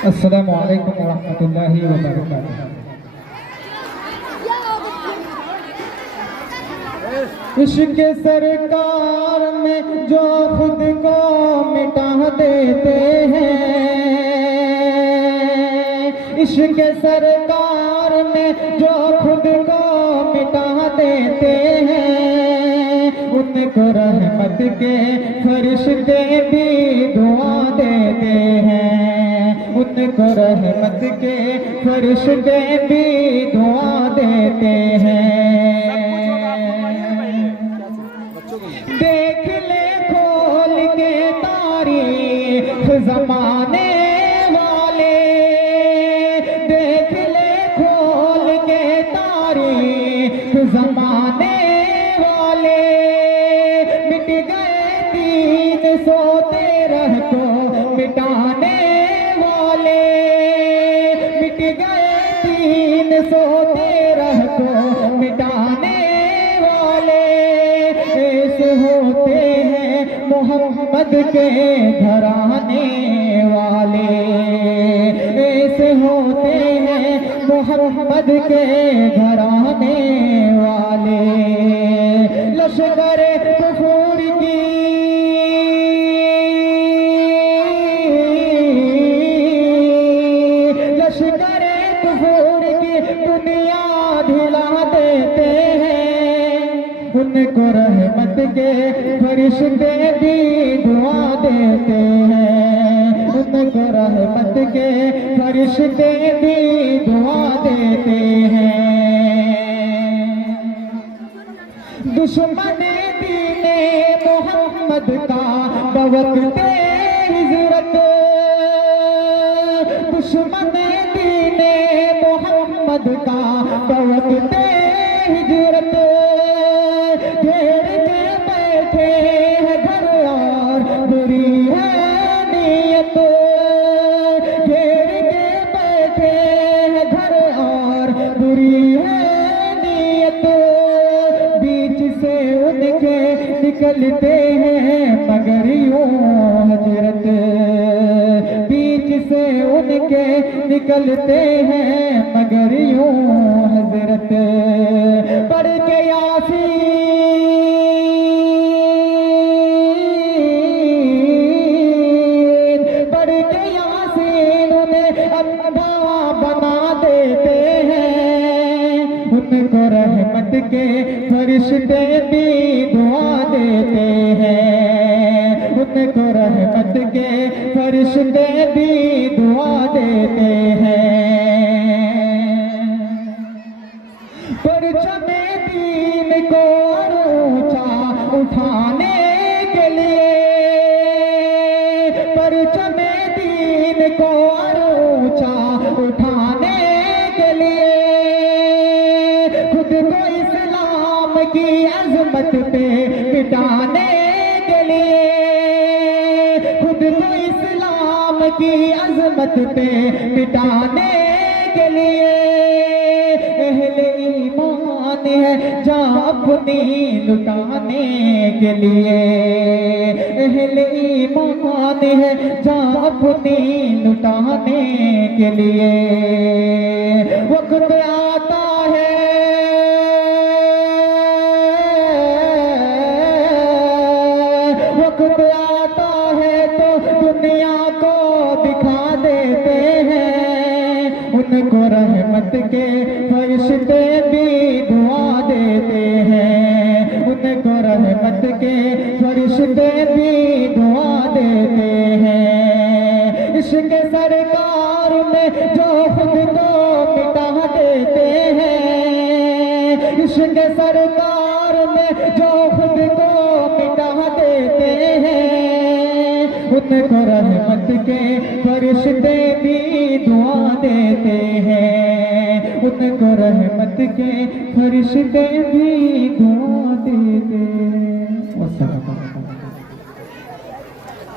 अस्सलामु अलैकुम वरहमतुल्लाहि वबरकातुहू। इश्क सरकार में जो खुद को मिटा देते हैं, इश्क सरकार में जो खुद को मिटा देते हैं, उनको रहमत के फरिश्ते भी दुआ देते हैं, उनको रहमत के फरिश्ते भी दुआ देते हैं। देख ले खोल के तारीख ज़माने वाले, देख ले खोल के तारीख ज़माने वाले, मिट गए 313 को मिटाने वाले, मिट गए 313 को मिटाने वाले। ऐसे होते हैं मोहम्मद के घराने वाले, ऐसे होते हैं मोहम्मद के घराने वाले। लश्कर कुफर की लश्कर कुफर की बुनियाद हिला देते हैं, उनको रहमत के फरिश्ते भी दुआ देते हैं, उनको रहमत के फरिश्ते भी दुआ देते हैं। दुश्मन दीने मोहम्मद का बवक़्ते हिजरत, दुश्मन दीने मोहम्मद का बवक़्ते हिजरत, घेर के बैठे हैं घर और बुरी है नीयत, घेर के बैठे हैं घर और बुरी है नीयत। बीच से उनके निकलते हैं मगर यूं हजरत, बीच से उनके निकलते हैं मगर यूं हजरत। पढ़ के यासीन, पढ़ के यासीन उन्हें अंधा बना देते हैं, उनको रहमत के फरिश्ते भी दुआ देते हैं, उनको रहमत के फरिश्ते भी दुआ देते हैं। परचमे दीन को ऊंचा उठाने के लिए, परचमे दीन को ऊंचा उठाने के लिए, खुद को इस्लाम की अजमत पे मिटाने के लिए, खुद को इस्लाम की अजमत पे मिटाने के लिए। अहले ईमान है जहाँ अपनी लुटाने के लिए, अहले ईमान है जहाँ अपनी लुटाने के लिए। वक्त आता है, वक्त आता है तो दुनिया को दिखा देते हैं, उनको रहमत के फरिश्ते भी दुआ देते हैं, उनको रहमत के फरिश्ते भी दुआ देते हैं। इश्क सरकार में जो खुद को मिटा देते हैं, इश्क सरकार में जो खुद को मिटा देते हैं, उनको रहमत के फरिश्ते भी दुआ देते हैं, उनको रहमत के फरिश्ते भी दुआ देते हैं।